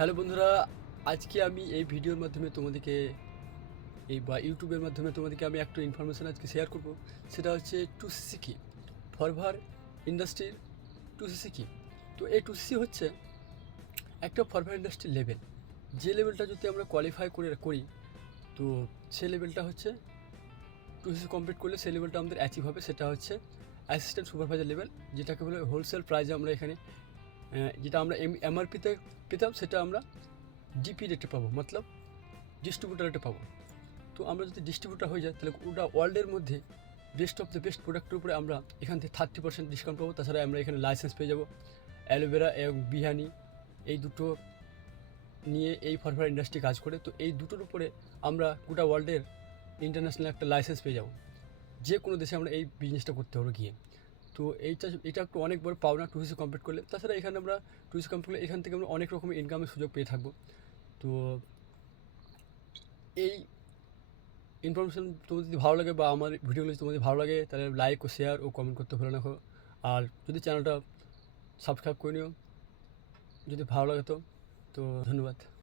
Hello বন্ধুরা, আজকে আমি এই ভিডিওর মাধ্যমে তোমাদেরকে ইউটিউবের মাধ্যমে তোমাদেরকে আমি একটা ইনফরমেশান আজকে শেয়ার করব। সেটা হচ্ছে টুসিসি কি, ফরভার ইন্ডাস্ট্রির টুসিসি কি। তো এই টুসিসি হচ্ছে একটা ফরভার ইন্ডাস্ট্রির লেভেল, যে লেভেলটা যদি আমরা কোয়ালিফাই করি তো সে লেভেলটা হচ্ছে টুসিসি কমপ্লিট করলে সেই লেভেলটা আমাদের অ্যাচিভ হবে। সেটা হচ্ছে অ্যাসিস্ট্যান্ট সুপারভাইজার লেভেল, যেটাকে বলে হোলসেল প্রাইজে আমরা এখানে যেটা আমরা এমআরপিতে পেতাম সেটা আমরা ডিপি রেটে পাবো, মতলব ডিস্ট্রিবিউটার রেটে পাবো। তো আমরা যদি ডিস্ট্রিবিউটার হয়ে যায় তাহলে ওটা ওয়ার্ল্ডের মধ্যে বেস্ট অফ দ্য বেস্ট প্রোডাক্টের উপরে আমরা এখান থেকে 30% ডিসকাউন্ট পাবো। তাছাড়া আমরা এখানে লাইসেন্স পেয়ে যাবো। অ্যালোভেরা এবং বিহানি এই দুটো নিয়ে এই ফরভার ইন্ডাস্ট্রি কাজ করে। তো এই দুটোর উপরে আমরা গোটা ওয়ার্ল্ডের ইন্টারন্যাশনাল একটা লাইসেন্স পেয়ে যাবো। যে কোনো দেশে আমরা এই বিজনেসটা করতে পারবো গিয়ে। তো এটা একটু অনেক বড় পাওনা টুরিস্ট কমপ্লিট করলে। তাছাড়া এখানে আমরা টুরিস্ট কমপ্লিট করলে এখান থেকে আমরা অনেক রকমের ইনকামের সুযোগ পেয়ে থাকবো। তো এই ইনফরমেশান তোমাদের যদি ভালো লাগে বা আমার ভিডিওগুলো যদি তোমাদের ভালো লাগে তাহলে লাইক ও শেয়ার ও কমেন্ট করতে ভুলে না। আর যদি চ্যানেলটা সাবস্ক্রাইব করে নিও যদি ভালো লাগে। তো ধন্যবাদ।